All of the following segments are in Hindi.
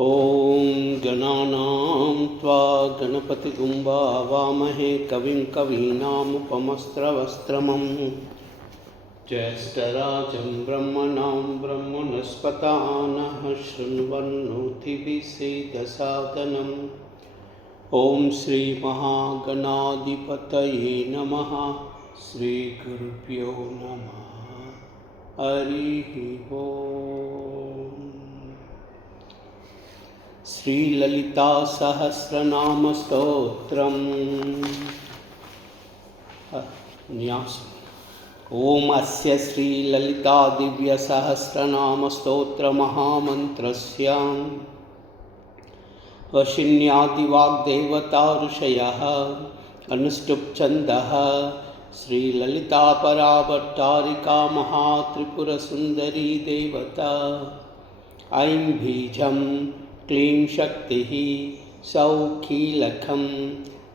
ॐ गणानां त्वा गणपतिगुं वामहे कविं कवीनामुपमस्त्रवस्त्रमं ज्येष्ठराजं ब्रह्मणां ब्रह्मणस्पता नः शृण्वन्नोतिभिः ॐ श्रीमहागणाधिपतये नमः। श्रीगुरुभ्यो नमः। हरिः ओम्। श्रीललिता सहस्रनाम स्तोत्रम्। ओम अस्य श्रीललिता दिव्य सहस्रनाम स्तोत्र महामन्त्रस्य वशिन्यादिवाग्देवता ऋषयः अनुष्टुप् छन्दः श्रीललिता पराभट्टारिका महात्रिपुरसुन्दरी देवता। ऐं बीजं क्लीं शक्तिः सौखीलखं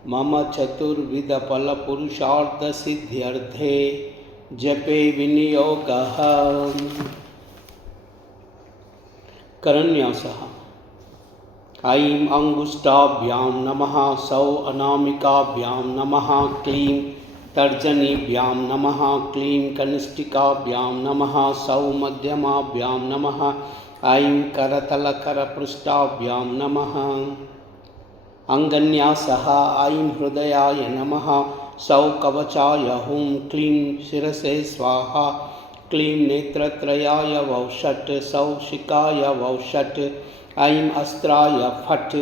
मम चतुर्विधफलपुरुषार्थसिद्ध्यर्थे जपे विनियोगः। करन्यासः। ऐं अंगुष्ठाभ्यां नमः सौ अनामिकाभ्यां नमः क्लीं तर्जनीभ्यां नमः क्लीं कनिष्ठिकाभ्यां नमः सौ मध्यमाभ्यां नमः ऐं करतलकरपृष्ठाभ्यां नमः। अंगन्यासः। ऐं हृदयाय नमः सौ कवचाय हुं क्लीं शिरसे स्वाहा क्लीं नेत्रत्रयाय वौषट् सौ शिखाय वौषट् ऐं अस्त्राय फट्।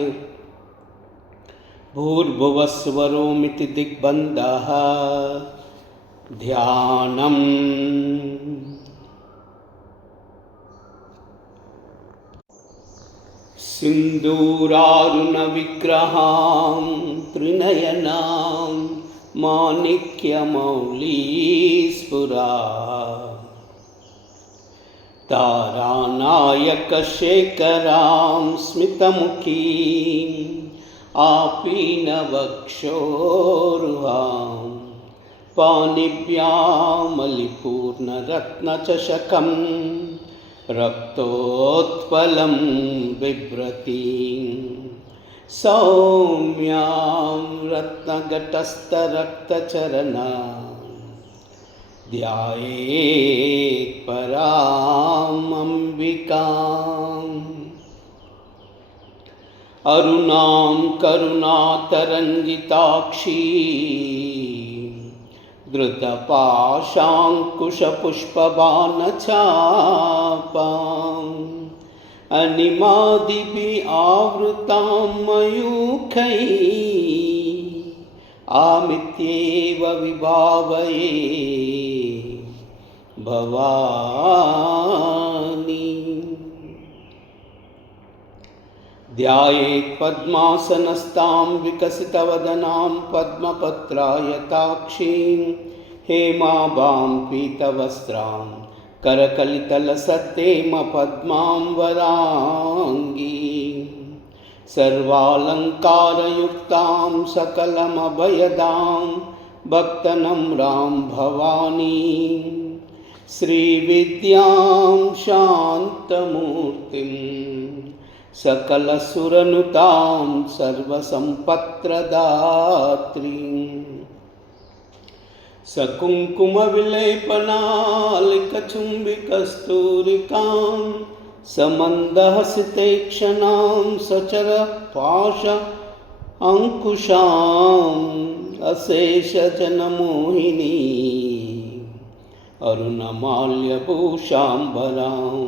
भूर्भुवस्वरोमिति दिग्बन्धः। ध्यानम्। सिन्दूरारुणविग्रहां त्रिनयनां माणिक्यमौलीस्फुरा तारानायकशेखरां स्मितमुखीं आपीनवक्षोरुहां पाणिभ्यामलिपूर्णरत्नचषकं रक्तोत्पलं बिभ्रतीं सौम्यां रत्नघटस्थरक्तचरणां ध्यायेत् पराम् अम्बिकाम्। अरुणां करुणातरङ्गिताक्षी धृतपाशाङ्कुशपुष्पबाणचापाम् अनिमादिभिः आवृतां मयूखैः आमित्येव विभावये भवानी। ध्यायेत् पद्मासनस्तां विकसितवदनां पद्मपत्रायताक्षीं हेमाभां पीतवस्त्रां करकलितलसत्तेमपद्मां वराङ्गीं सर्वालङ्कारयुक्तां सकलमभयदां भक्तनम्रां भवानीं श्रीविद्यां शान्तमूर्तिं सकलसुरनुतां सर्वसम्पत्प्रदात्रीं सकुङ्कुमविलेपनालिकचुम्बिकस्तूरिकां समन्दहसितेक्षणां सचरपाश अंकुशां अशेषजनमोहिनी अरुणमाल्यभूषाम्बरां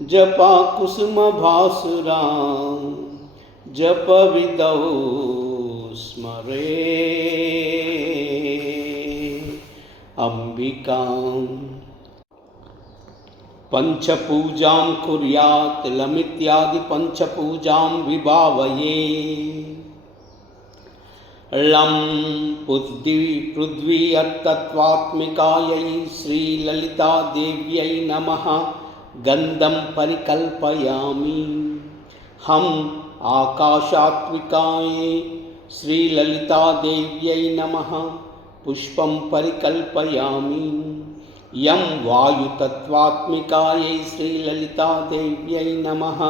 जपाकुसुमभासुरां जपविदौ स्मरे अंबिकां। पंचपूजां कुर्यात् लमित्यादि पंचपूजां विभावये। लं पृथ्वी अर्थत्वात्मिकायै श्रीललिता देव्यै नमः गन्धं परिकल्पयामि। हम आकाशात्मिकायै श्रीललिता देव्यै नमः पुष्पं परिकल्पयामि। यं वायुतत्त्वात्मिकायै श्रीललिता देव्यै नमः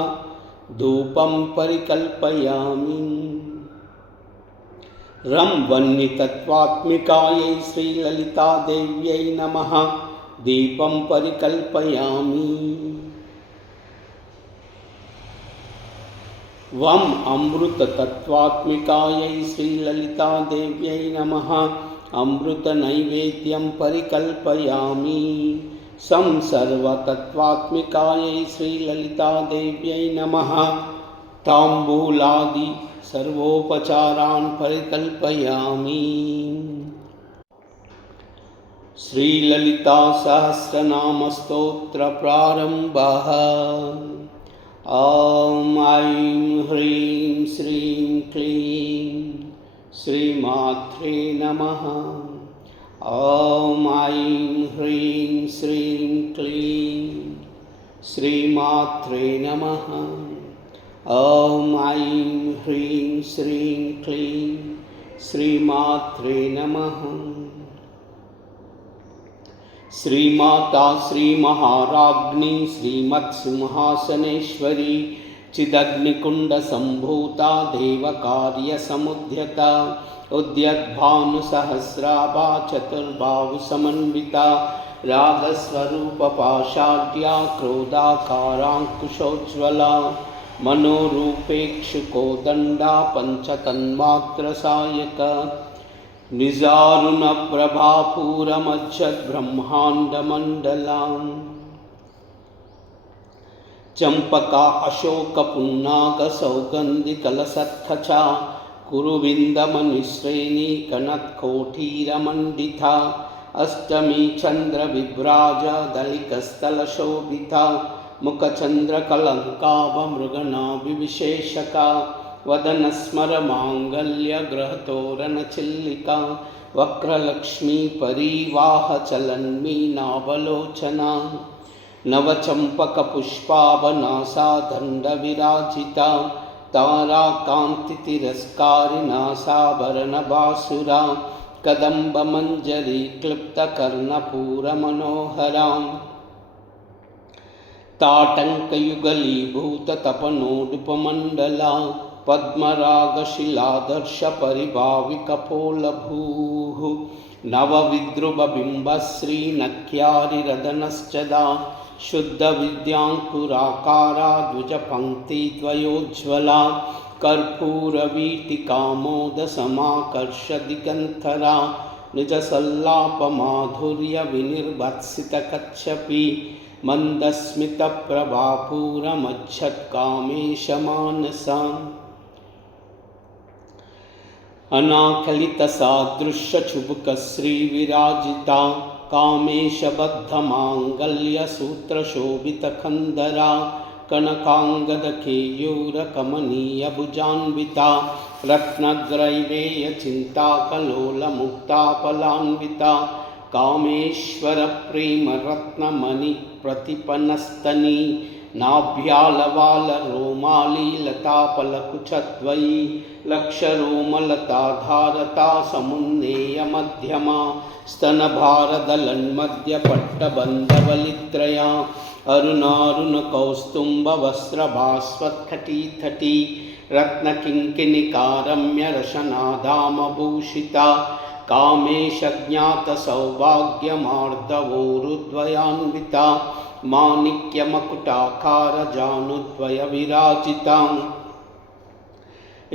धूपं परिकल्पयामि। रं वह्नितत्त्वात्मिकायै श्रीललितादेव्यै नमः दीपं परिकल्पयामि। वं अमृततत्त्वात्मिकायै श्रीललितादेव्यै नमः अमृतनैवेद्यं परिकल्पयामि। सं सर्वतत्त्वात्मिकायै श्रीललितादेव्यै नमः ताम्बूलादि सर्वोपचारान् परिकल्पयामि। श्रीललितासहस्रनामस्तोत्रप्रारम्भः। ॐ ऐं ह्रीं श्रीं क्लीं श्रीमात्रे नमः। ॐ ऐं ह्रीं श्रीं क्लीं श्रीमात्रे नमः। ॐ ऐं ह्रीं श्रीं क्लीं श्रीमात्रे नमः। श्रीमाता श्रीमहाराज्ञी श्रीमत्सिंहासनेश्वरी चिदग्निकुण्डसम्भूता देवकार्यसमुद्यता उद्यद्भानुसहस्राभा चतुर्बाहुसमन्विता रागस्वरूपपाशाढ्या क्रोधाकाराङ्कुशोज्ज्वला मनोरूपेक्षुकोदण्डा पञ्चतन्मात्रसायका निजारुणप्रभापूरमज्जद्ब्रह्माण्डमण्डलाम् चम्पका अशोकपुन्नागसौगन्धिकलसत्खचा कुरुविन्दमनिश्रेणी कनत्कोटीरमण्डिता अष्टमी चन्द्रविभ्राजा दलिकस्थलशोभिता मुखचन्द्रकलङ्काभमृगनाभिविशेषका वदनस्मरमाङ्गल्यग्रहतोरणचिल्लिका वक्रलक्ष्मी परिवाहचलन्मीनावलोचना नवचम्पकपुष्पाभनासा दण्डविराजिता ताराकान्तितिरस्कारिणासाभरणभासुरा कदम्बमञ्जरी क्लृप्तकर्णपूरमनोहराम् ताटङ्कयुगलीभूततपनोडुपमण्डला पद्मरागशिलादर्शपरिभाविकपोलभूः नवविद्रुवबिम्बश्रीनक्यारिरदनश्चदा शुद्धविद्याङ्कुराकारा द्विजपङ्क्तिद्वयोज्ज्वला कर्पूरवीटिकामोदसमाकर्षदिगन्धरा निजसल्लापमाधुर्यविनिर्भत्सितकच्छपि मन्दस्मितप्रभापूरमज्झत्कामेशमानसाम् अनाकलितसादृश्यचुबुकश्रीविराजिता कामेशबद्धमाङ्गल्यसूत्रशोभितकन्धरा कनकाङ्गदकेयूरकमनीयभुजान्विता रत्नग्रैवेयचिन्ताकलोलमुक्ताफलान्विता कामेश्वरप्रेमरत्नमणिप्रतिपन्नस्तनी नाभ्यालवालरोमालीलतापलकुचद्वयी लक्षरोमलताधारता समुन्नेयमध्यमा स्तनभारदलन्मध्यपट्टबन्धवलित्रया अरुणारुणकौस्तुम्भवस्त्रभास्वत्कटीतटी रत्नकिङ्किणिकारम्यरशनाधामभूषिता कामेशज्ञातसौभाग्यमार्दवोरुद्वयान्विता माणिक्यमकुटाकारजानुद्वयविराजिताम्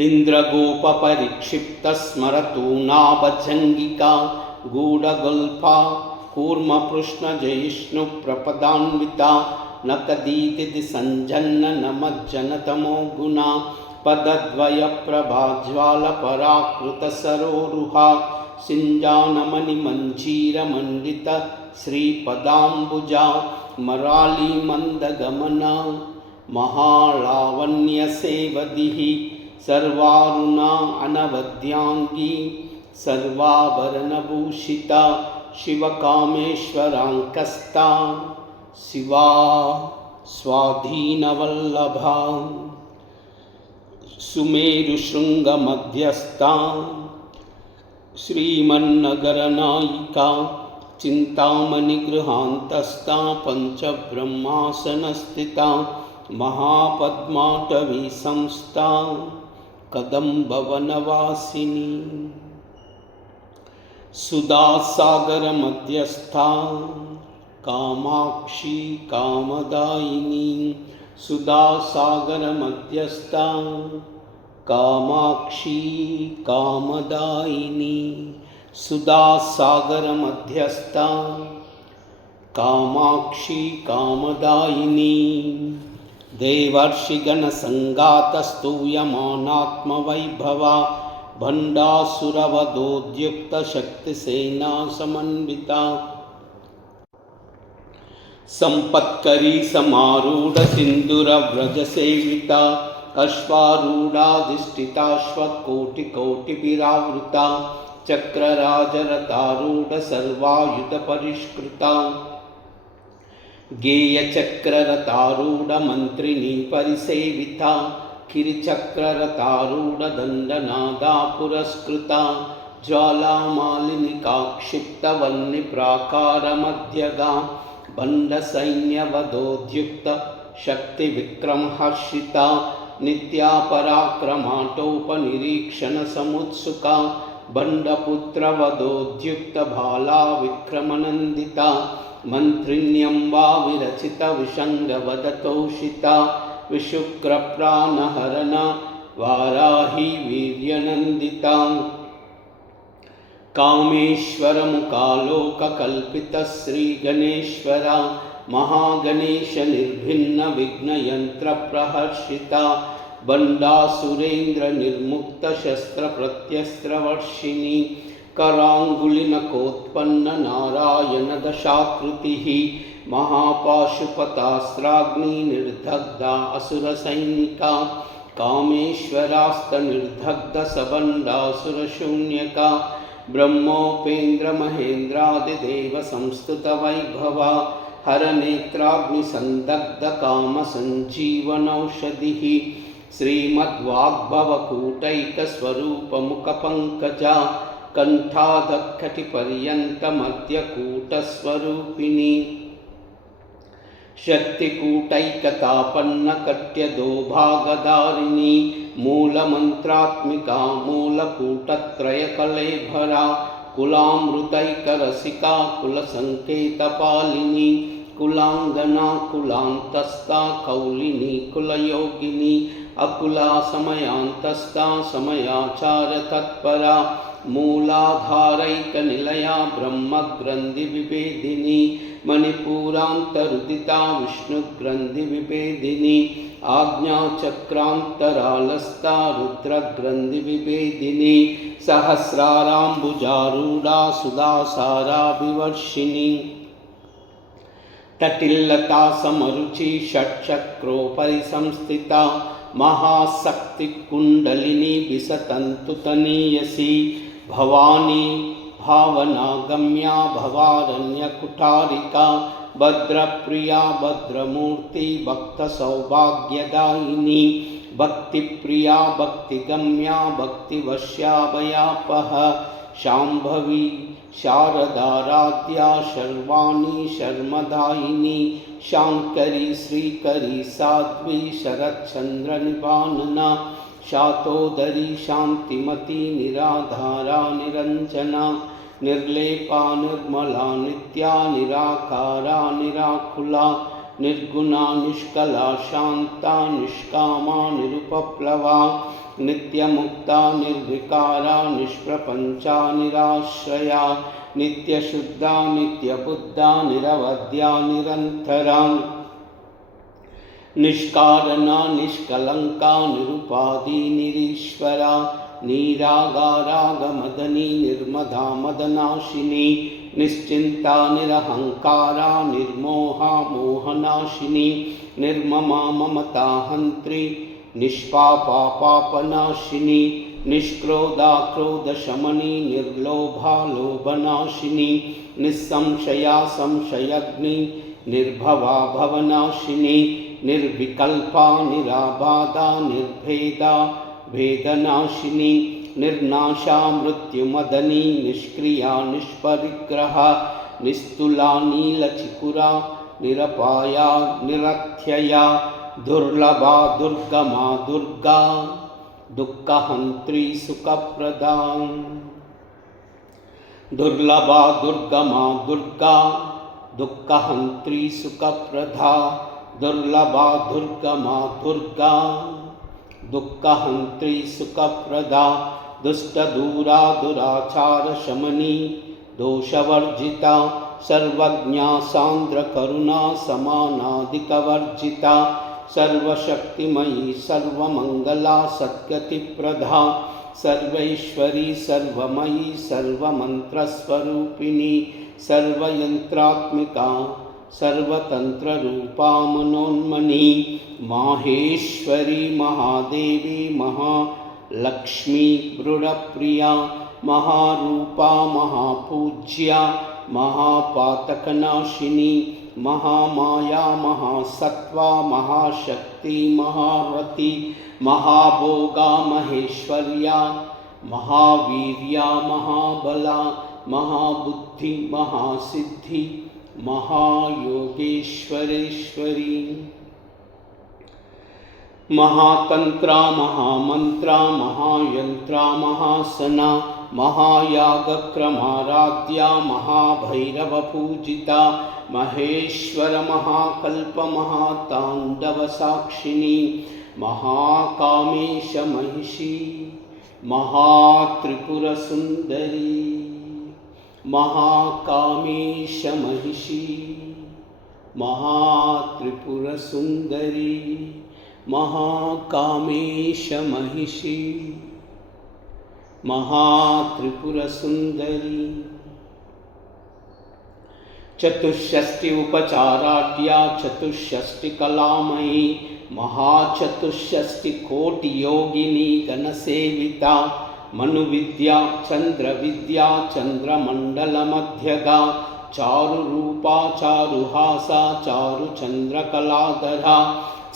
इन्द्रगोपपरिक्षिप्तस्मरतूनाभजङ्गिका गूढगुल्फा कूर्मकृष्णजयिष्णुप्रपदान्विता नकदीतिसञ्जन्ननमज्जनतमो गुणा पदद्वयप्रभाज्वालपराकृतसरोरुहा सिञ्जानमणिमञ्जीरमण्डित श्रीपदाम्बुजा मरालीमन्दगमना महालावण्यसेवदिः सर्वारुणा अनवद्याङ्गी सर्वाभरणभूषिता शिवकामेश्वराङ्कस्ता शिवा स्वाधीनवल्लभा सुमेरुशृङ्गमध्यस्था श्रीमन्नगरनायिका चिन्तामणिगृहान्तस्था पञ्चब्रह्मासनस्थिता महापद्माटवी संस्था कदम्बवनवासिनी सुधासागर मध्यस्था कामाक्षी कामदायिनी सुधासागर मध्यस्था कामाक्षी कामदायिनी सुधासागर मध्यस्था कामाक्षी कामदायिनी देवर्षिगणसङ्गातस्तूयमानात्मवैभवा भण्डासुरवधोद्युक्तशक्तिसेना समन्विता संपत्करी समारूढ़ सिंदूरव्रजसेविता अश्वारूढ़ाधिष्ठिताश्वकोटिकोटिभिरावृता चक्रराजरथारूढ़ सर्वायुधपरिष्कृता गेयचक्ररथारूढ़ मंत्रिणी परिसेविता किरिचक्ररथारूढ़ दंडनादा पुरस्कृता ज्वालामालिनिका क्षिप्तवह्निप्राकारमध्यगा बण्डसैन्यवधोद्युक्त शक्तिविक्रमहर्षिता नित्या पराक्रमाटोपनिरीक्षणसमुत्सुका बण्डपुत्रवधोद्युक्त भाला विक्रमनन्दिता मन्त्रिण्यम्बा विरचितविषङ्गवदतोषिता विशुक्रप्राणहरणा वाराही वीर्यनन्दिता कामेश्वर मुकालोककल्पित श्री गणेश्वरा महागणेश निर्भिन्न विघ्नयंत्र प्रहर्षिता बंडासुरेन्द्र निर्मुक्त शस्त्र प्रत्यस्त्रवर्षिणी करांगुलिनकोत्पन्न नारायण दशाकृतिः महापाशुपतास्त्राग्नि निर्दग्धा असुर सैनिका कामेश्वरास्त निर्दग्ध सबंडासुर शून्यका ब्रह्मोपेन्द्र महेन्द्रादिदेव संस्तुत वैभवा हरनेत्राग्निसंदग्ध काम संजीवनौषधिः श्रीमद्वाग्भवकूटैक स्वरूप मुख पंकजा कंठादकटिपर्यंत मध्यकूट स्वरूपिणी शक्तिकूटैकतापन्न कट्यदो भागधारिणी मूलमंत्रात्मिका मूलकूटत्रयकलेभरा कुलामृतैकरसिका कुलसंकेतपालिनी कुलांगना कुलांतस्था कौलिनी कुलयोगिनी अकुला समयांतस्था समयाचार तत्परा मूलाधारैकनिलया ब्रह्मग्रन्थि मणिपूरान्तरुदिता विष्णुग्रन्थिविभेदिनी आज्ञाचक्रान्तरालस्था रुद्रग्रन्थिविभेदिनी सहस्राराम्बुजारूढा सुधासाराभिवर्षिणी तटिल्लता समरुचि षट्चक्रोपरि संस्थिता महाशक्तिकुण्डलिनी विसतन्तुतनीयसी भवानी भावनागम्या भवारण्यकुठारिका भद्रप्रिया भद्रमूर्ति भक्तसौभाग्यदायिनी भक्तिप्रिया भक्तिगम्या भक्तिवश्याभयापः शाम्भवी शारदाराध्या शर्वाणी शर्मदायिनी शांकरी श्रीकरी साध्वी शरच्चंद्रनिवानना शातोदरी शांतिमती निराधारा निरंजना निर्लेपा निर्मला नित्या निराकारा निराकुला निर्गुणा निष्कला शांता निष्कामा निरुपप्लवा नित्यमुक्ता निर्विकारा निष्प्रपंचा निराश्रया नित्यशुद्धा नित्यबुद्धा निरवध्या निरंतरा निष्कारणा निष्कलंका निरुपादी निरीश्वरा नीरागारागमदनी निर्मदा मदनाशिनी निश्चिंता निरहंकारा निर्मोहा मोहनाशिनी निर्ममा ममता हंत्री निष्पापा पापनाशिनी निष्क्रोधा क्रोधशमनी निर्लोभा लोभनाशिनी निस्संशया संशयग्नि निर्भवा भवनाशिनी निर्विकल्पा निराबाधा निर्भेदा भेदनाशिनी निर्नाशा मृत्युमदनी निष्क्रिया निष्परिग्रहा निस्तुला नीलचिकुरा निरपाया निरथ्यया दुर्लभा दुर्गमा दुर्गा दुःखहन्त्री सुखप्रदा दुर्लभा दुर्गमा दुर्गा दुःखहन्त्री सुखप्रदा दुर्लभा दुर्गमा दुर्गा दुःखहन्त्री सुखप्रदा दुष्टदूरा दुराचारशमनी दोषवर्जिता सर्वज्ञा सान्द्रकरुणा समानादिकवर्जिता सर्वशक्तिमयी सर्वमङ्गला सद्गतिप्रदा सर्वैश्वरी सर्वमयी सर्वमन्त्रस्वरूपिणी सर्वयन्त्रात्मिका सर्वतन्त्ररूपा मनोन्मनी माहेश्वरी महादेवी महालक्ष्मी मृडप्रिया महारूपा महापूज्या महापातकनाशिनी महामाया महासत्वा महाशक्ति महारति महाभोगा महेश्वर्या महावीर्या महाबला महाबुद्धि महासिद्धि महायोगेश्वरेश्वरी महातंत्रा महामंत्रा महायंत्रा महासना महायागक्रमाराध्या महाभैरवपूजिता महेश्वर महाकल्प महातांडवसाक्षिणी महाकामेश महिषी महात्रिपुरसुंदरी महाकामेश महिषी महात्रिपुरसुंदरी महाकामेश महिषी महात्रिपुरसुंदरी चतुष्षष्टि उपचाराढ्या चतुष्षष्टि कलामयी महाचतुष्षष्टि कोटि योगिनी गणसेविता मनुविद्या चंद्रविद्या चंद्रमंडलमध्यगा चारुरूपा चारुहासा चारुचंद्रकलाधरा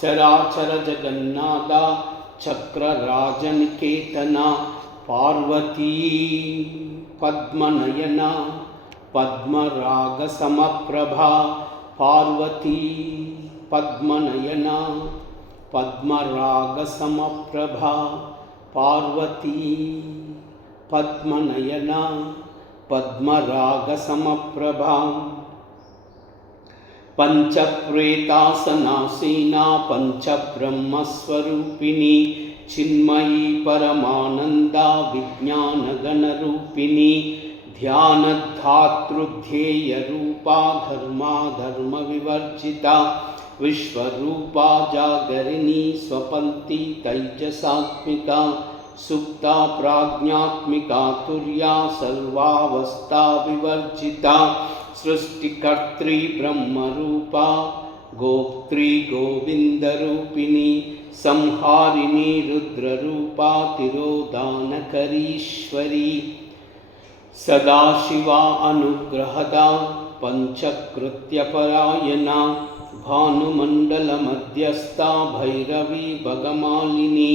चराचर जगन्नाथा चक्रराजनिकेतना पार्वती पद्मनयना पद्मरागसमप्रभा पार्वती पद्मनयना पद्मरागसमप्रभा पार्वती पद्मनयना पद्मरागसमप्रभा पंचप्रेतासनासीना पंचब्रह्मस्वरूपिणी चिन्मयी परमानंदा विज्ञानगणरूपिणी ध्यानधातृध्येयरूपा धर्माधर्मविवर्जिता विश्वरूपा जागरिणी स्वपन्ती तैजसात्मिका सुप्ता प्राज्ञात्मिका तुर्या सर्वावस्था विवर्जिता सृष्टिकर्त्री ब्रह्मरूपा गोप्त्री गोविंदरूपिणी संहारिणी रुद्ररूपा तिरोदानकरीश्वरी सदाशिवा अनुग्रहदा पंचकृत्यपरायणा भानुमण्डलमध्यस्था भैरवी भगमालिनी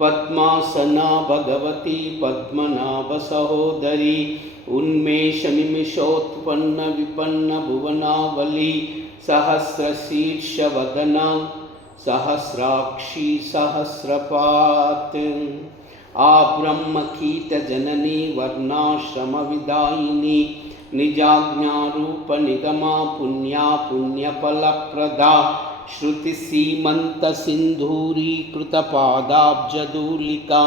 पद्मासना भगवती पद्मनाभसहोदरी उन्मेषनिमिषोत्पन्न विपन्न भुवनावली सहस्रशीर्षवदना सहस्राक्षी सहस्रपात् आब्रह्मकीटजननी वर्णाश्रमविदायिनी निजाज्ञारूपनिगमा पुण्या पुण्यफलप्रदा श्रुतिसीमन्तसिन्धूरीकृतपादाब्जधूलिका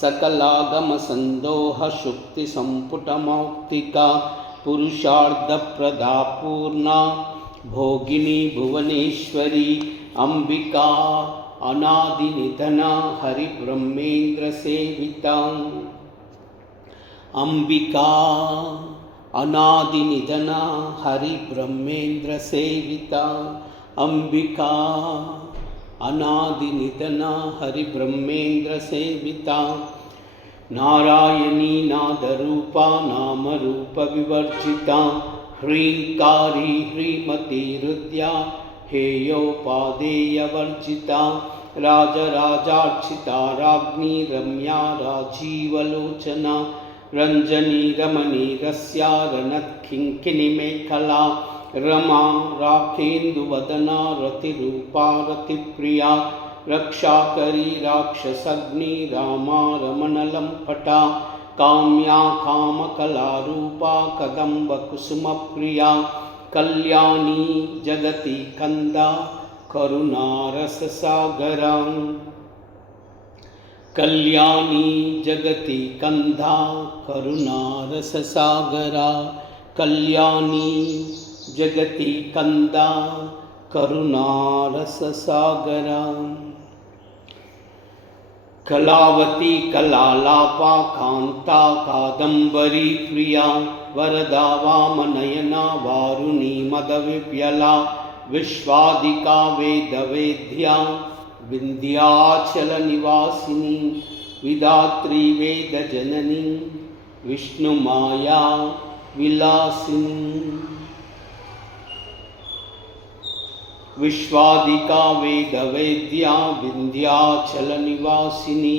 सकलागमसन्दोहशुक्तिसम्पुटमौक्तिका पुरुषार्थप्रदा पूर्णा भोगिनी भुवनेश्वरी अंबिका अनादिनिधना हरिब्रह्मेन्द्रसेविता अंबिका अनादिनिधना हरिब्रह्मेन्द्रसेविता अंबिका अनादिनिधना हरिब्रह्मेन्द्रसेविता नारायणी नादरूपा नामरूपविवर्जिता ह्रींकारी ह्रीमती हृद्या हेयोपादेयवर्जिता राजराजार्चिता राज्ञी रम्या राजीवलोचना रंजनी रमणी रस्या रणत्किङ्किणीमेखला रमा राखेन्दुवदना रतिरूपा रतिप्रिया रक्षाकरी राक्षसग्नि रामा रमणलम्पटा काम्या कामकलारूपा कदम्बकुसुमप्रिया कल्याणी जगति कंदा करुणारससागरा कल्याणी जगति कंदा करुणारससागरा कल्याणी जगति कंदा करुणारससागरा कलावती कलालापा कांता कादंबरी प्रिया वरदा वामनयना वारुणी मदविप्यला विश्वादिका वेदवेद्या विंध्याचल निवासिनी विदात्री वेदजननी विष्णुमाया विलासिनी विश्वादिका वेदवेद्या विंध्याचल निवासिनी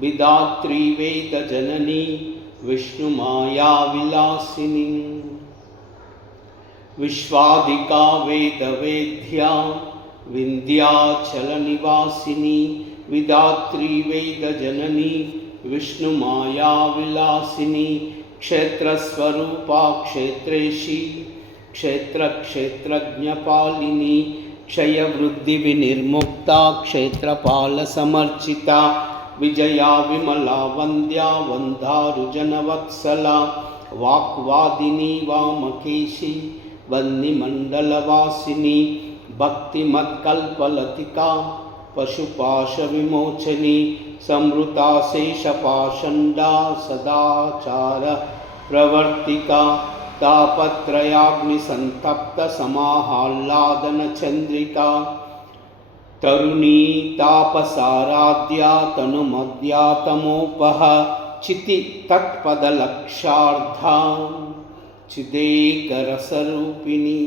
विदात्री वेदजननी विष्णुमाया विलासिनी विश्वादिका वेदवेद्या विंध्याचल निवासिनी विदात्री वेदजननी विष्णुमाया विलासिनी क्षेत्रस्वरूपा क्षेत्रेशी क्षेत्रक्षेत्रज्ञपालिनी क्षयवृद्धि विनिर्मुक्ता क्षेत्रपाल समर्चिता विजया विमला वंद्या वंदारुजनवत्सला वाक्वादिनी वामकेशी वह्निमण्डलवासिनी भक्तिमत्कल्पलतिका पशुपाशविमोचनी संवृता शेषपाषण्डा सदाचार प्रवर्तिका तापत्रयाग्निसंतप्त समाह्लादन चंद्रिका तरुणी तापसाराध्या तनुमद्या तमोपह चिति तत्पदलक्षार्धा चिदेकरसरूपिणी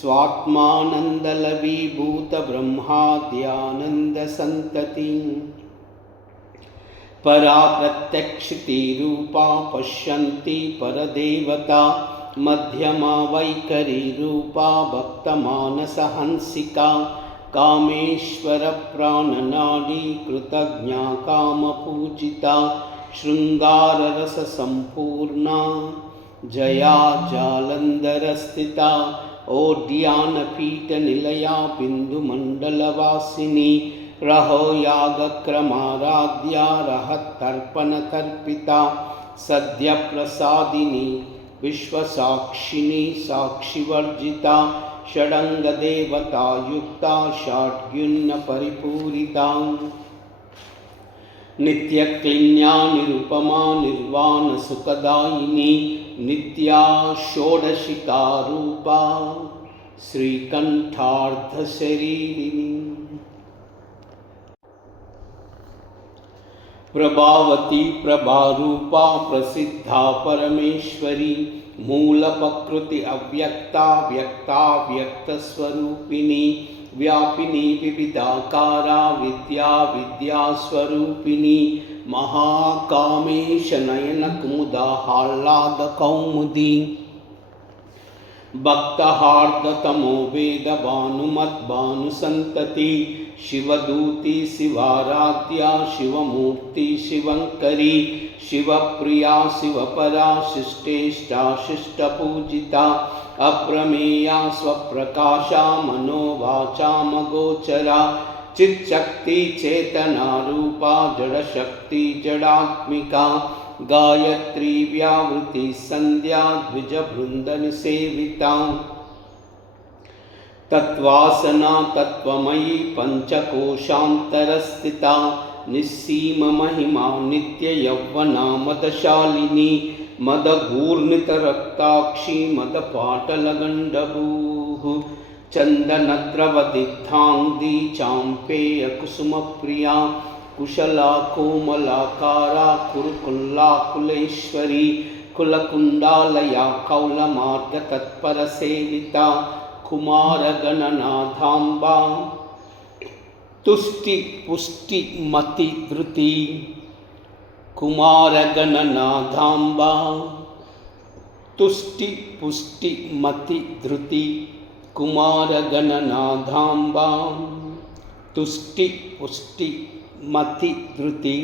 स्वात्मानंदलवीभूत ब्रह्माद्यानंद संतति परा प्रत्यक्षिति रूपा पश्यन्ति परदेवता मध्यमा वैखरी रूपा भक्तमानसहंसिका कामेश्वर प्राणनाडी कृतज्ञा कामपूजिता शृंगार रस संपूर्णा जया जालंधर स्थिता ओड्यानपीठ निलया बिंदुमंडलवासिनी रहो यागक्रमाराध्या रहतर्पणतर्पिता सद्य प्रसादिनी विश्वसाक्षिणी साक्षिवर्जिता षडंग देवता युक्ता षाड्गुण्य परिपूरिता नित्यक्लिन्या निरुपमा निर्वाण सुखदायिनी नित्या षोडशिका रूपा श्रीकंठार्ध शरीरिणी प्रभावती प्रभारूपा प्रसिद्धा परमेश्वरी मूल प्रकृति अव्यक्ता व्यक्ता व्यक्त स्वरूपिणी व्यापिनी विविधाकारा विद्या विद्या स्वरूपिणी महाकामेश नयन कुमुदा हालाद कौमुदी भक्तहार्दतमो वेद भानुमद्भानु संतति शिवदूती शिवाराध्या शिवमूर्ति शिवंकरी शिवप्रिया शिवपरा शिष्टेष्टा शिष्टपूजिता अप्रमेया स्वप्रकाशा मनोवाचामगोचरा चित्शक्ति चेतना रूपा जड़शक्ति जड़ात्मिका गायत्री व्यावृति संध्या द्विजवृंदन सेविता तत्वासना तत्वमयी पंचकोशांतरस्थिता निस्सीम महिमा नित्य यौवना मदशालिनी मदघूर्णितरक्ताक्षी मदपाटलगण्डभूः चन्दनद्रवदिग्धाङ्गी चाम्पेय कुसुमप्रिया कुशला कोमलाकारा कुरुकुल्लाकुलेश्वरी कुलकुण्डालया कौलमार्गतत्परसेविता कुमारगणनाथाम्बा तुष्टि पुष्टि मति धृति कुमारगणनाथाम्बा तुष्टि पुष्टि मति धृति कुमारगणनाथाम्बां तुष्टि पुष्टि मति धृति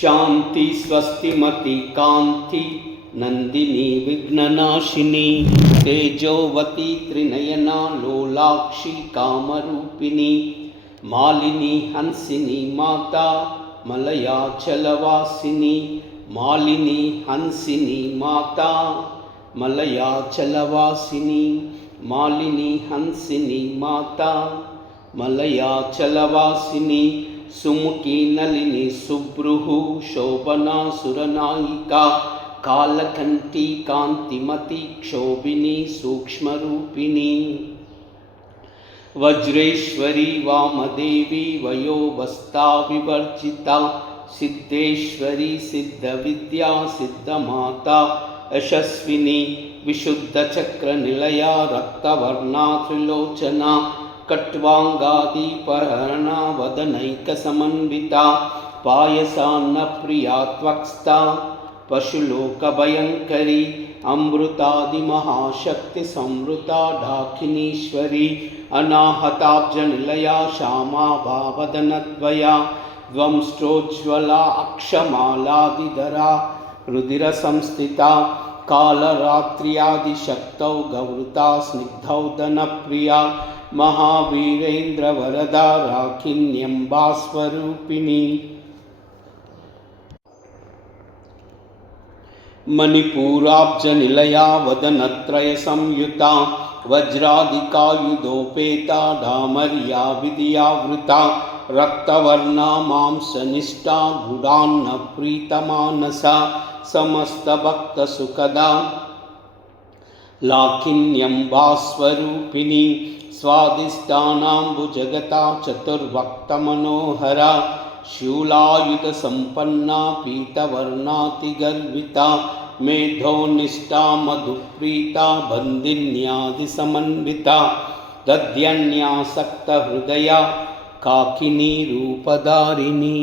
शांति स्वस्ति मति कांति नंदिनी विघ्ननाशिनी तेजोवती त्रिनयना लोलाक्षी कामरूपिणी मालिनी हंसिनी माता मलयाचलवासिनी मालिनी हंसिनी माता मलयाचलवासिनी मालिनी हंसिनी माता मलयाचलवासिनी सुमुखी नलिनी सुब्रुहु शोभना सुरनायिका कालकंठी कांतिमती क्षोभिनी सूक्ष्मरूपिणी वज्रेश्वरी वामदेवी वयोवस्था विवर्जिता सिद्धेश्वरी सिद्धविद्या सिद्धमाता यशस्विनी विशुद्धचक्रनिलया रक्तवर्णा त्रिलोचना कट्वांगादिपहरणा वदनैकसमन्विता पायसान्नप्रिया त्वक्स्ता पशुलोकभयङ्करी अमृतादिमहाशक्तिसंवृता डाकिनीश्वरी अनाहताब्जनिलया श्यामा भावदनद्वया द्वंष्ट्रोज्ज्वला अक्षमालादिधरा रुधिरसंस्थिता कालरात्र्यादिशक्तौ गौरता स्निग्धौ दनप्रिया महावीरेन्द्रवरदा राकिन्यम्बास्वरूपिणी मणिपूराब्जनिलया वदनत्रयसंयुता वज्रादिकायुधोपेता डामर्या विधियावृता रक्तवर्णा मांसनिष्ठा गुडान्नप्रीतमानसा समस्तभक्तसुखदा लाकिन्यम्बास्वरूपिणी स्वादिष्टानाम्बुजगता चतुर्वक्तमनोहरा शूलायुधसम्पन्ना पीतवर्णातिगर्विता मेधोनिष्ठा मधुप्रीता बन्दिन्यादिसमन्विता दध्यन्यासक्तहृदया काकिनी रूपधारिणी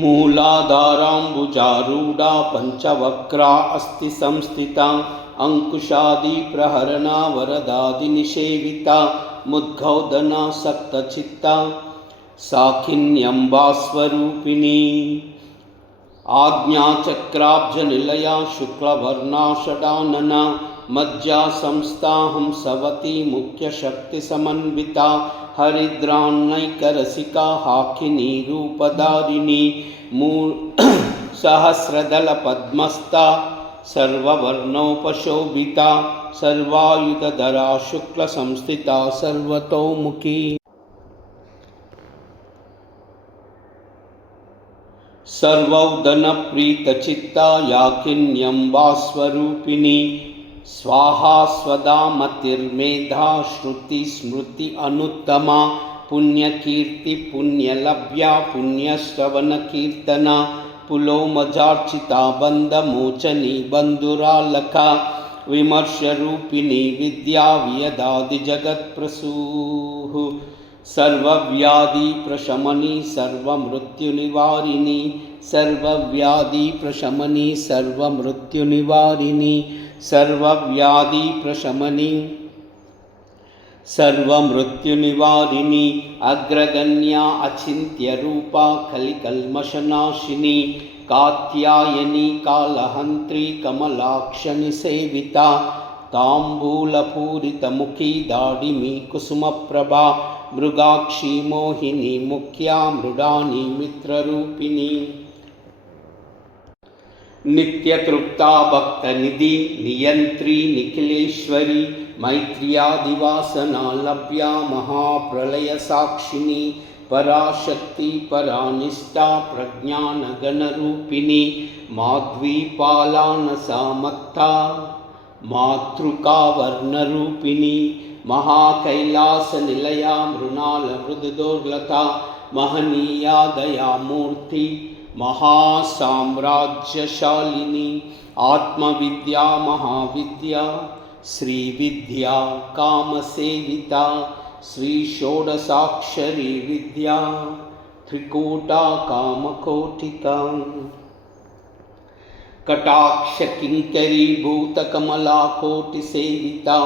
मूलाधाराम्बुजारूढा पञ्चवक्रा अस्ति संस्थिता अंकुशादिप्रहरणा वरदादिनिषेविता मुद्गौदना सक्तचित्ता साखिन्यम्बास्वरूपिणी आज्ञाचक्राब्जनिलया शुक्लवर्णा षडानना मज्जा संस्था हंसवती मुख्यशक्तिसमन्विता हरिद्रान्नैकरसिका हाकिनी रूपधारिणी सहस्रदलपद्मस्था सर्ववर्णोपशोभिता सर्वायुधधरा शुक्लसंस्थिता सर्वतोमुखी सर्वौदनप्रीतचित्ता याकिन्यम्बास्वरूपिणी स्वाहा स्वदा मतिर्मेधा श्रुति स्मृति अनुत्तमा पुण्यकीर्ति पुण्यलभ्या पुण्यश्रवणकीर्तना पुलोमजार्चिता बन्धमोचनी बन्धुरालका विमर्शरूपिणी विद्या वियदादिजगत्प्रसूः सर्वव्याधिप्रशमनी सर्वमृत्युनिवारिणी सर्वव्याधिप्रशमनी सर्वमृत्युनिवारिणी सर्वव्याधिप्रशमनी सर्वमृत्युनिवारिणी अग्रगण्या अचिन्त्यरूपा कलिकल्मषनाशिनी कात्यायनी कालहन्त्री कमलाक्षनिसेविता ताम्बूलपूरितमुखी दाडिमी कुसुमप्रभा मृगाक्षी मोहिनी मुख्या मृडानी मित्ररूपिणी नित्यतृप्ता भक्तनिधि नियंत्री निखिलेश्वरी मैत्र्यादिवासना लभ्या महाप्रलयसाक्षिणी पराशक्ति परानिष्ठा प्रज्ञानगणरूपिणी माध्वीपालानसामत्ता मातृकावर्णरूपिणी महाकैलासनिलया मृणालमृदुदुर्लता महनीया दयामूर्ति महासाम्राज्यशालिनी आत्मविद्या महाविद्या श्रीविद्या कामसेविता श्रीषोडशाक्षरी विद्या त्रिकूटा कामकोटिका कटाक्ष किंकरीभूत कमला कोटि सेविता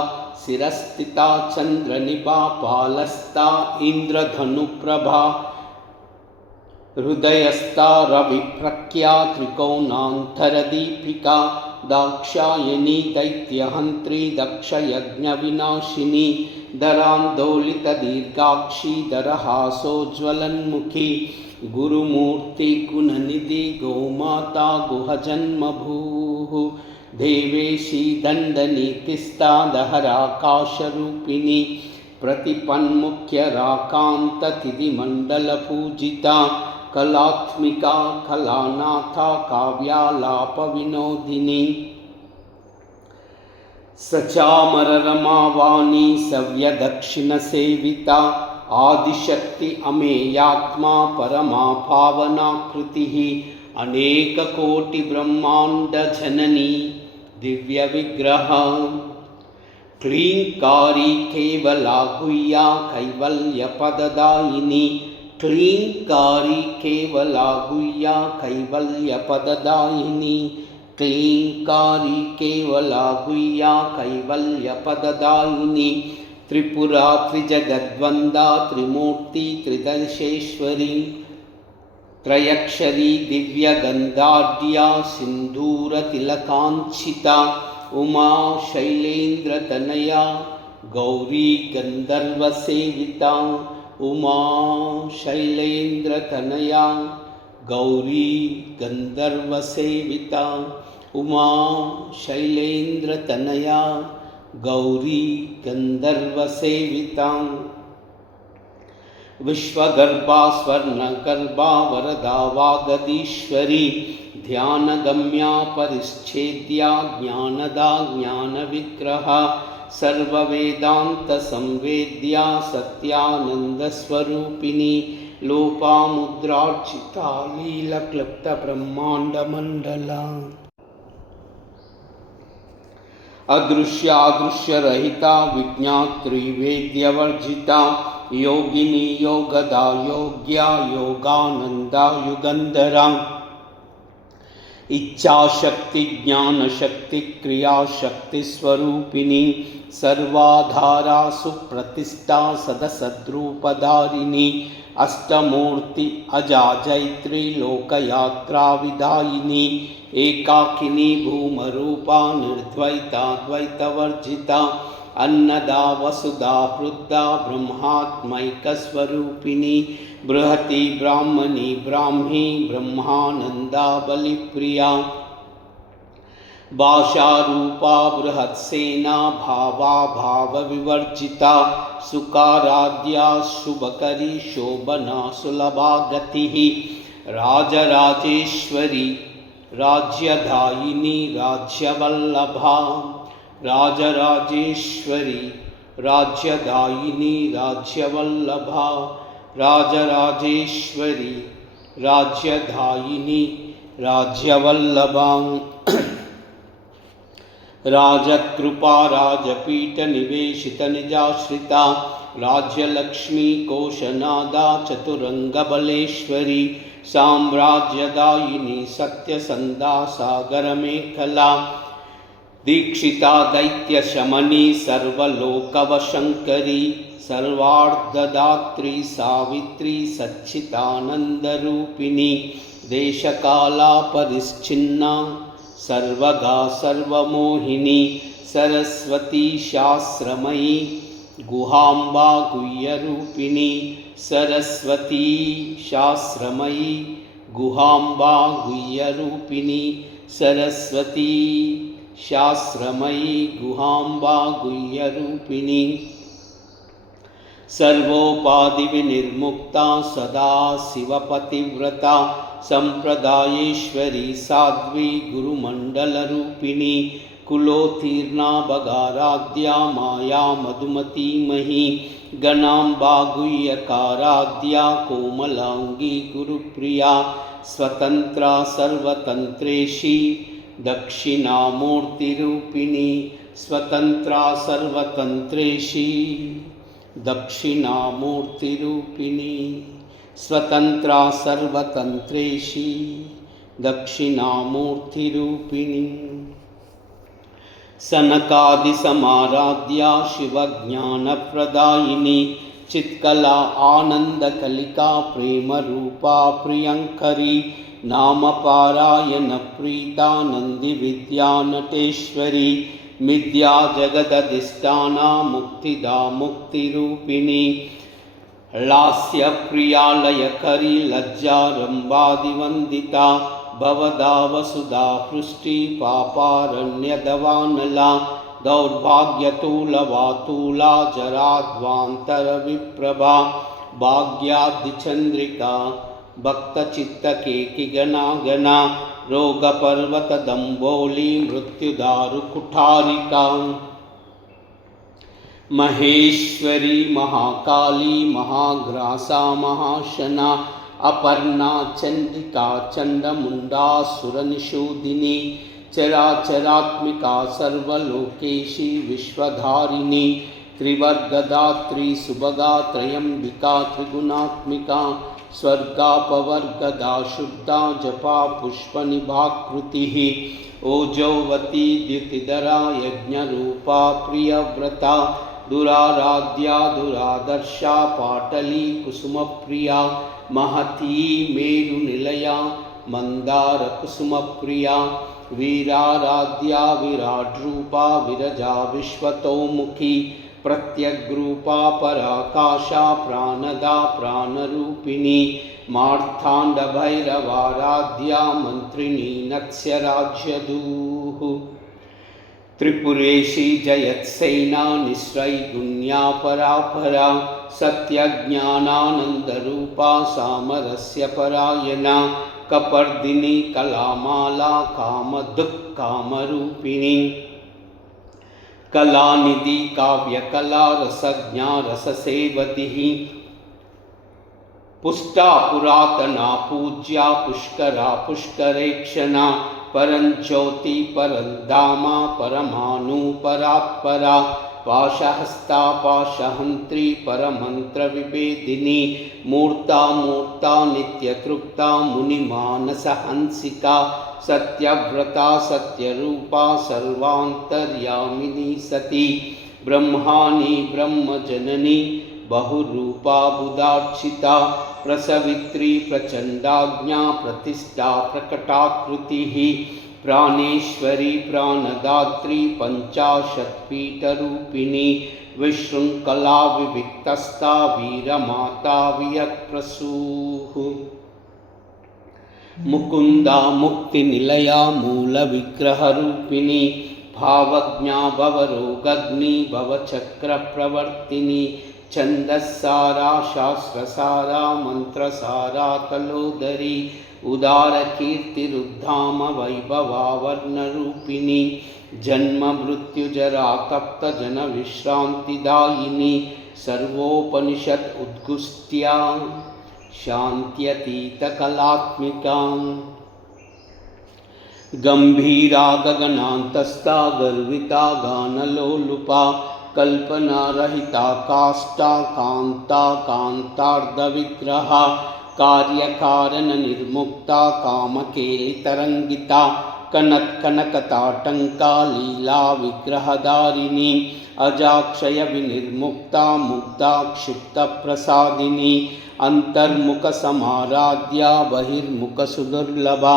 शिरस्थिता चंद्रनिभा पालस्ता इंद्रधनुप्रभा हृदयस्था रविप्रख्या त्रिकोणान्तरदीपिका दाक्षायणी दैत्यहन्त्री दक्षयज्ञविनाशिनी दरान्दोलितदीर्घाक्षी दरहासोज्ज्वलन्मुखी गुरुमूर्ति गुणनिधि गोमाता गुहजन्मभूः देवेशी दण्डनीतिस्था दहराकाशरूपिणी प्रतिपन्मुख्यराकान्ततिथिमण्डलपूजिता कलात्मिका कलानाथा काव्यालापविनोदिनी सचामररमावाणी सव्यदक्षिणसेविता आदिशक्ति अमेयात्मा परमा पावनाकृतिः अनेककोटिब्रह्माण्डजननी दिव्यविग्रह क्लींकारी केवला गुह्या कैवल्यपददायिनी क्लींकारी केवला गुह्या कैवल्यपददायिनी क्लींकारी केवला गुह्या कैवल्यपददायिनी त्रिपुरा त्रिजगद्वन्दा त्रिमूर्ति त्रिदर्शेश्वरी त्रयक्षरी दिव्यगन्धाढ्या सिन्दूरतिलकाञ्छिता उमा शैलेन्द्रतनया गौरी गन्धर्वसेविता उमा शैलेन्द्रतनया गौरी गन्धर्वसेविता उमा शैलेन्द्रतनया गौरी गन्धर्वसेविता विश्वगर्भा स्वर्णगर्भा वरदा वागदीश्वरी ध्यानगम्या परिच्छेद्या ज्ञानदा ज्ञानविग्रहा सर्ववेदान्तसंवेद्या सत्यानन्दस्वरूपिणी लोपामुद्रार्चिता लीलक्लुप्तब्रह्माण्डमण्डला अदृश्यादृश्यरहिता विज्ञात्री वेद्यवर्जिता योगिनी योगदा योग्या योगानंदा युगंधरा इच्छाशक्ति ज्ञानशक्ति क्रियाशक्ति स्वरूपिणी सर्वाधारा सुप्रतिष्ठा सदसद्रूपधारिणी अष्टमूर्ति अजाजैत्री लोकयात्रा विदायिनी एकाकिनी भूमरूपा निर्द्वैता द्वैतवर्जिता अन्नदा वसुधा वृद्धा ब्रह्मात्मैकस्वरूपिणी बृहती ब्राह्मणी ब्राह्मी ब्रह्मानंदा बलिप्रिया भाषारूपा बृहत्सेना भावा भावविवर्जिता सुकाराध्या शुभकरी शोभना सुलभा गतिः राजराजेश्वरी राज्यदायिनी राज्यवल्लभा राजराजेश्वरी राज्यदायिनी राज्यवल्लभा राजराजेश्वरी राज्यदायिनी राज्यवल्लभा राजकृपा राजपीठ निवेशित निजाश्रिता राज्यलक्ष्मी कोशनादा चतुरंगबलेश्वरी साम्राज्यदायिनी सत्यसंधा सागरमेखला दीक्षिता दैत्यशमनी सर्वलोकवशंकरी सर्वार्धदात्री सावित्री सच्चिदानंदरूपिणी देशकाला परिच्छिन्ना सर्वगा सर्वमोहिनी सरस्वती शास्त्रमयी गुहाम्बा गुह्यरूपिणी सरस्वती शास्त्रमयी गुहाम्बा गुह्यरूपिणी सरस्वती शास्त्रमयी गुहाम्बा गुह्यरूपिणी सर्वोपाधिविनिर्मुक्ता सदा शिवपतिव्रता संप्रदायेश्वरी साध्वी गुरुमंडलरूपिणी कुलोत्तीर्णा बगाराध्या माया मधुमती मही गणाम्बा गुह्यकाराध्या कोमलांगी गुरुप्रिया स्वतंत्रा सर्वतंत्रेशी दक्षिणामूर्तिरूपिणी स्वतंत्रा सर्वतंत्रेशी दक्षिणामूर्तिरूपिणी स्वतंत्रा सर्वतंत्रेशी दक्षिणामूर्तिरूपिणी सनकादिसमाराध्या शिवज्ञानप्रदायिनी चित्कला आनन्दकलिका प्रेमरूपा प्रियङ्करी नामपारायणप्रीता नन्दिविद्या नटेश्वरी मिथ्या जगदधिष्ठाना मुक्तिदा मुक्तिरूपिणी लास्यप्रियालयकरी लज्जारम्भादिवन्दिता भवदा वसुधा पृष्टि पापारण्यदवानला दौर्भाग्यतूलवातूला जराध्वान्तरविप्रभा भाग्यादिचन्द्रिका भक्तचित्तकेकिगणागणा रोगपर्वतदम्बोली मृत्युदारुकुठारिका महेश्वरी महाकाली महाग्रासा महाशना अपर्णा चंडिका चंडमुंडासुरनिषूदिनी चराचरात्मिका सर्वलोकेशी विश्वधारिणी त्रिवर्गदात्री सुभगा त्रयंबिका त्रिगुणात्मिका स्वर्गापवर्गदा शुद्धा जपा पुष्पनिभाकृतिः ओजोवती द्युतिधरा यज्ञरूपा प्रियव्रता दुराराध्या दुरादर्शा पाटली कुसुमप्रिया महती मेरुनिलया मन्दारकुसुमप्रिया वीराराध्या विराड्रूपा विरजा विश्वतोमुखी प्रत्यग्रूपा पराकाशा प्राणदा प्राणरूपिणी मार्ताण्डभैरवाराध्या मन्त्रिणी नत्स्यराज्यदूः त्रिपुरेशी जयत्सेना निःश्रैगुण्या परापरा सत्यज्ञानानन्दरूपा सामरस्य परायणा कपर्दिनी कलामाला कामदुःखामरूपिणी कलानिधि काव्यकला रसज्ञा रससेवतिः पुष्टा पुरातना पूज्या पुष्करा पुष्करेक्षणा परञ्ज्योति परन्धामा परमाणु परात्परा पाशहस्ता पाशहन्त्री परमन्त्रविभेदिनी मूर्ता मूर्ता नित्यतृप्ता मुनिमानसहंसिका सत्यव्रता सत्यरूपा सर्वान्तर्यामिनी सती ब्रह्माणि ब्रह्मजननी बहुरूपा बुधार्चिता प्रसवित्री प्रचण्डाज्ञा प्रतिष्ठा प्रकटाकृतिः प्राणेश्वरी प्राणदात्री पञ्चाशत्पीठरूपिणी विशृङ्खला विविक्तस्था वीरमाता वियत्प्रसूः मुकुन्दा मुक्तिनिलया मूलविग्रहरूपिणी भावज्ञा भवरोगग्नि भवचक्रप्रवर्तिनी छन्दस्सारा शास्त्रसारा मन्त्रसारा तलोदरी उदारकीर्तिरुद्धाम वैभवावर्णरूपिणी जन्ममृत्युजरा तप्तजनविश्रान्तिदायिनी सर्वोपनिषत् उद्गुष्ट्या शान्त्यतीतकलात्मिका गम्भीरा गगनान्तस्था गर्विता गानलोलुपा कल्पनारहिता काष्ठा कान्ता कान्तार्धविग्रहा कार्यकारणनिर्मुक्ता कामकेलितरङ्गिता कनत्कनकताटङ्का लीला विग्रहधारिणी अजाक्षयविनिर्मुक्ता मुग्धा क्षिप्तप्रसादिनी अन्तर्मुखसमाराध्या बहिर्मुखसुदुर्लभा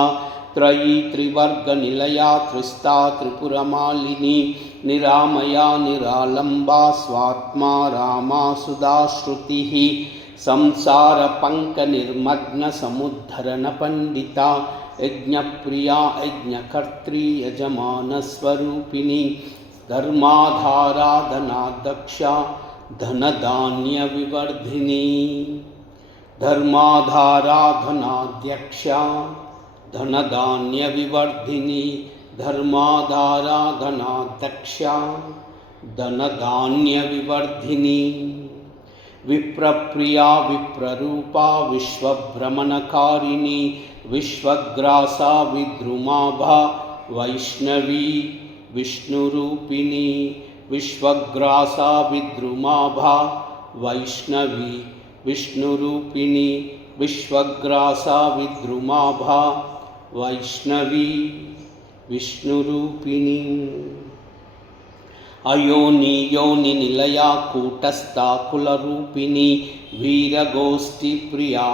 त्रयी त्रिवर्गनिलया त्रिस्ता त्रिपुरमालिनी निरामया निरालम्बा स्वात्मा रामा सुधाश्रुतिः संसारपङ्कनिर्मग्नसमुद्धरणपण्डिता यज्ञप्रिया यज्ञकर्त्री यजमानस्वरूपिणी धर्माधाराधनाध्यक्षा धनधान्यविवर्धिनी धर्माधाराधनाध्यक्षा धनधान्यविवर्धिनी धर्माधाराधनाध्यक्षा धनधान्यविवर्धिनी विप्रप्रिया विप्ररूपा विश्वभ्रमणकारिणी विश्वग्रासा विद्रुमाभा वैष्णवी विष्णुरूपिणी विश्वग्रासा विद्रुमाभा वैष्णवी विष्णुरूपिणी विश्वग्रासा विद्रुमाभा वैष्णवी विष्णुरूपिणी। अयोनि योनि निलया कूटस्था कुलरूपिणी वीरगोष्ठीप्रिया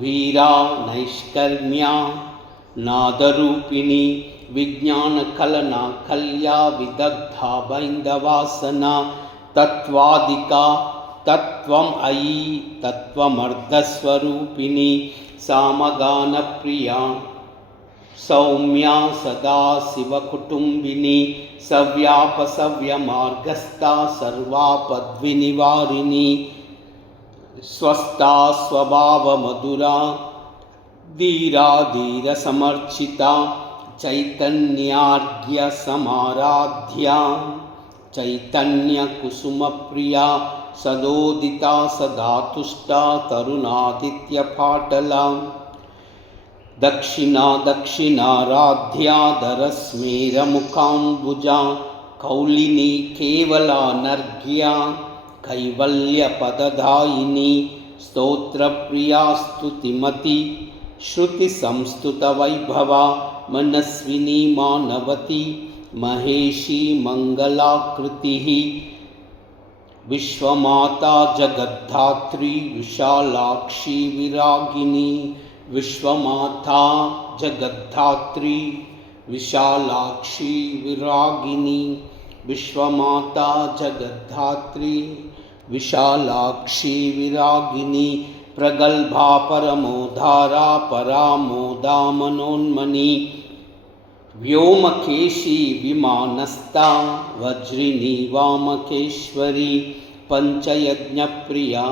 वीरा नैष्कर्म्या नादरूपिणी विज्ञानकलना कल्या विदग्धा बैन्दवासना तत्त्वादिका तत्त्वम् अयि तत्त्वमर्धस्वरूपिणी सामगानप्रिया सौम्या सदा शिवकुटुम्बिनी सव्यापसव्यमार्गस्था सर्वापद्विनिवारिणी स्वस्था स्वभावमधुरा धीरा धीरसमर्चिता चैतन्यार्घ्यसमाराध्या चैतन्यकुसुमप्रिया सदोदिता सदा तुष्टा तरुणादित्यपाटला दक्षिणा दक्षिणाराध्या दरस्मेरमुखाम्बुजा कौलिनी केवला नर्घ्या कैवल्यपददायिनी स्तोत्रप्रिया स्तुतिमती श्रुतिसंस्तुतवैभवा मनस्विनी मानवती महेशी मंगलाकृतिः विश्वमाता जगद्धात्री विशालाक्षी विरागिनी विश्वमाता जगद्धात्री विशालाक्षी विरागिनी विश्वमाता जगद्धात्री विशालाक्षी विरागिनी प्रगल्भा परमोधारा परामोदा मनोन्मनी व्योमकेशी विमानस्था वज्रिणी वामकेश्वरी पंचयज्ञप्रिया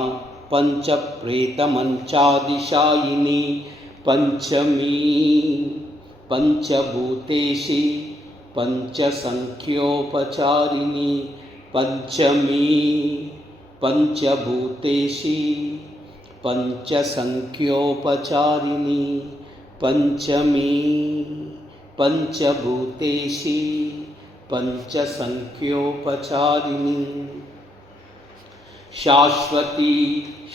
पंचप्रेतमंचादिशायिनी पंचमी पंचभूतेशी पंचसंख्योपचारिणी पंचमी पंचभूतेशी पंचसंख्योपचारिणी पंचमी पंचभूतेशी पंचसंख्योपचारिणी शाश्वती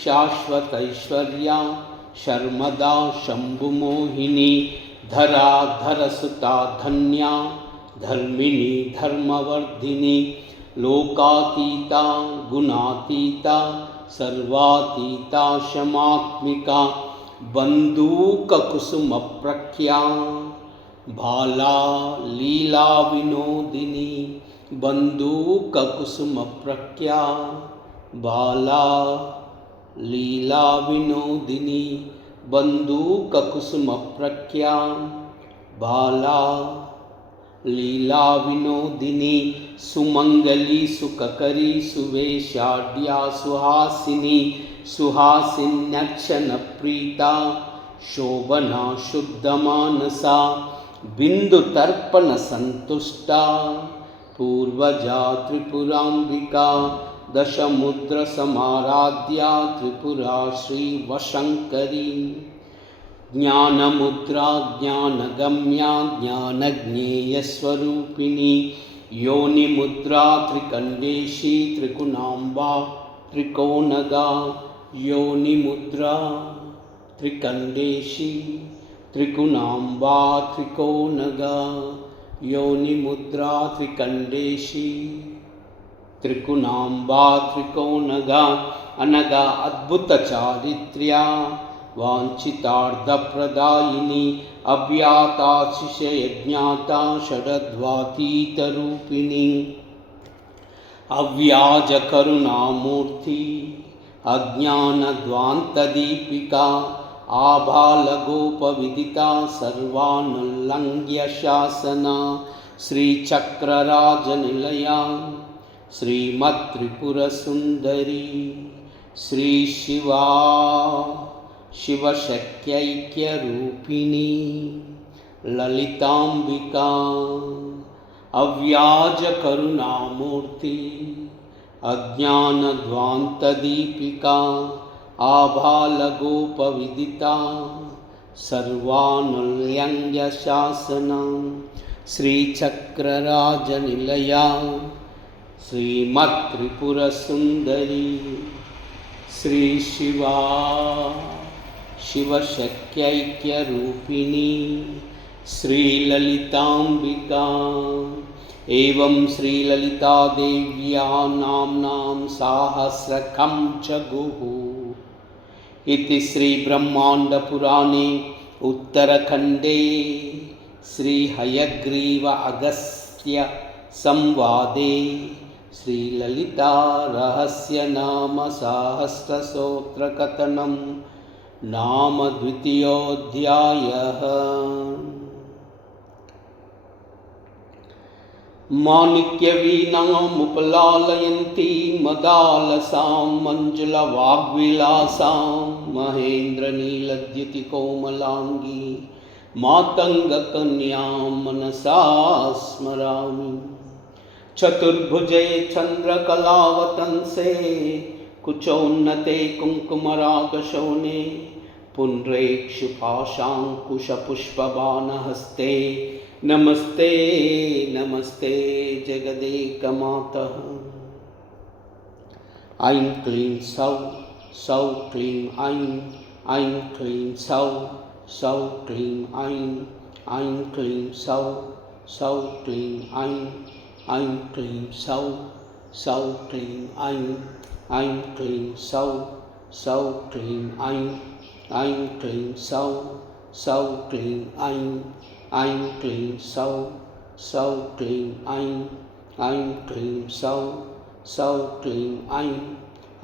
शाश्वतैश्वर्या शर्मदा शंभुमोहिनी धरा धरसुता धन्या धर्मिणी धर्मवर्धिनी लोकातीता गुणातीता सर्वातीता क्षमात्मिका बंदूककुसुमप्रख्या बाला लीला विनोदिनी बंदूककुसुमप्रख्या बाला लीला विनोदिनी बंदूककुसुमप्रख्या बाला लीला विनोदिनी सुमंगली सुखकरी सुवेशाढ्या सुहासिनी सुहासिन्यक्षणप्रीता शोभना शुद्धमानसा बिन्दुतर्पणसन्तुष्टा पूर्वजा त्रिपुराम्बिका दशमुद्रसमाराध्या त्रिपुरा श्रीवशङ्करी ज्ञानमुद्रा ज्ञानगम्या ज्ञानज्ञेयस्वरूपिणी योनिमुद्रा त्रिकण्डेशी त्रिकुणाम्बा त्रिकोणगा योनिमुद्रा त्रिकण्डेशी त्रिकुणाम्बा त्रिकोणगा योनिमुद्रा त्रिकण्डेशी त्रिकुणाम्बा त्रिकोणगा अनगा अद्भुतचारित्र्या वाञ्छितार्थप्रदायिनी अव्याताशिषयज्ञाता षडध्वातीतरूपिणी अव्याजकरुणामूर्ति अज्ञानध्वान्तदीपिका आभालगोपविदिता सर्वानुल्लङ्घ्य शासना श्रीचक्रराजनिलया श्रीमत्त्रिपुरसुन्दरी श्रीशिवा शिवशक्यैक्यरूपिणी ललिताम्बिका अव्याजकरुणामूर्ति अज्ञानध्वान्तदीपिका आभालगोपविदिता सर्वानुल्लङ्घ्य शासना श्रीचक्रराजनिलया श्रीमत्त्रिपुरसुन्दरी श्रीशिवा शिवशक्यैक्यरूपिणी श्रीललिताम्बिका एवं श्रीललितादेव्या नाम्नां साहस्रकं च गुः इति श्रीब्रह्माण्डपुराणे उत्तरखण्डे श्रीहयग्रीव अगस्त्य संवादे श्रीललिता रहस्यनाम सहस्रस्तोत्रकथनं नाम द्वितीयोऽध्यायः। माणिक्यवीणामुपलालयन्ती मदालसां मञ्जुलवाग्विलासां महेन्द्रनीलद्युतिकोमलाङ्गी मातङ्गकन्यां मनसा स्मरामि। चतुर्भुजे चन्द्रकलावतंसे कुचोन्नते कुङ्कुमरागशोणे पुण्ड्रेक्षुपाशाङ्कुशपुष्पबाणहस्ते नमस्ते नमस्ते जगदेकमातः। ऐं क्लीं सौः सौः क्लीं ऐं ऐं क्लीं सौः सौः क्लीं ऐं ऐं क्लीं सौः सौः क्लीं ऐं ऐं क्लीं सौः सौः क्लीं ऐं ऐं क्लीं सौः सौः क्लीं ऐं ऐं क्लीं सौः सौः क्लीं ऐं ऐं क्लीं सौः सौः क्लीं ऐं ऐं क्लीं सौः सौः क्लीं ऐं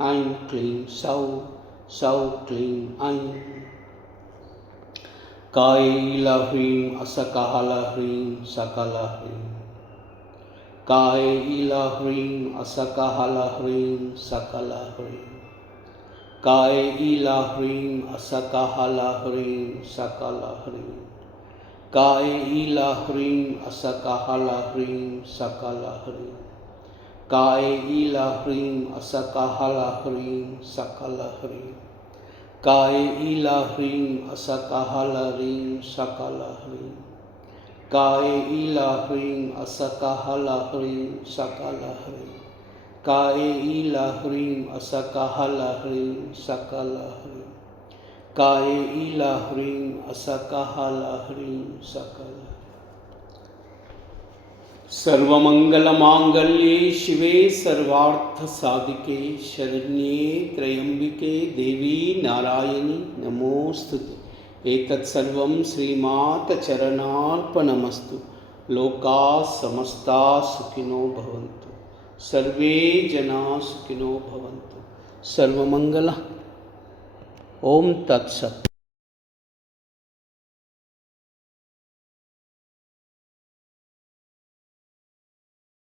ऐं क्लीं सौः सौः क्लीं ऐं। कैलह्रीं असकहलह्रीं सकलह्रीं कैलह्रीं असकहलह्रीं सकलह्रीं कैलह्रीं असकहलह्रीं सकलह्रीं कैलह्रीं असकहलह्रीं सकलह्रीं कैलह्रीं असकहलह्रीं सकलह्रीं कैलह्रीं असकहलह्रीं सकलह्रीं कैलह्रीं असकहलह्रीं सकलह्रीं कैलह्रीं असकहलह्रीं सकलह्रीं कैलह्रीं असकहलह्रीं सकलह्रीं। सर्वमंगलमांगल्ये शिवे सर्वार्थसाधिके शरण्ये त्र्यंबिके देवी नारायणी नमोस्तुते। एतत्सर्वं श्रीमातचरणार्पणमस्तु। लोकाः समस्ताः सुखिनो भवन्तु, सर्वे जनाः सुखिनो भवन्तु। सर्वमंगल। ओम तत्सत्।